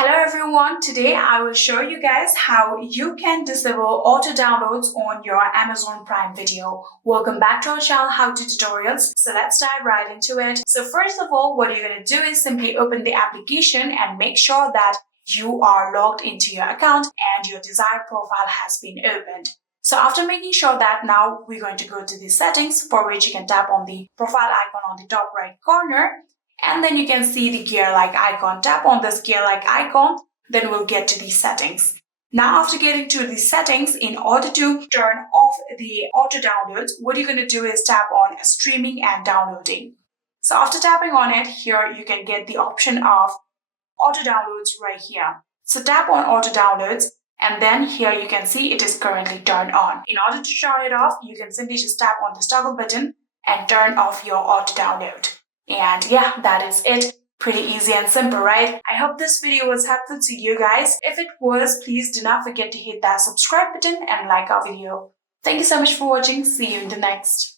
Hello everyone, today I will show you guys how you can disable auto downloads on your Amazon Prime Video. Welcome back to our channel How To Tutorials. So let's dive right into it. So first of all, what you're going to do is simply open the application and make sure that you are logged into your account and your desired profile has been opened. So after making sure that, now we're going to go to the settings, for which you can tap on the profile icon on the top right corner. And then you can see the gear-like icon. Tap on this gear-like icon, then we'll get to the settings. Now, after getting to the settings, in order to turn off the auto downloads, what you're going to do is tap on streaming and downloading. So after tapping on it, here you can get the option of auto downloads right here. So tap on auto downloads, and then here you can see it is currently turned on. In order to turn it off, you can simply just tap on this toggle button and turn off your auto download. And yeah, that is it. Pretty easy and simple, right? I hope this video was helpful to you guys. If it was, please do not forget to hit that subscribe button and like our video. Thank you so much for watching. See you in the next.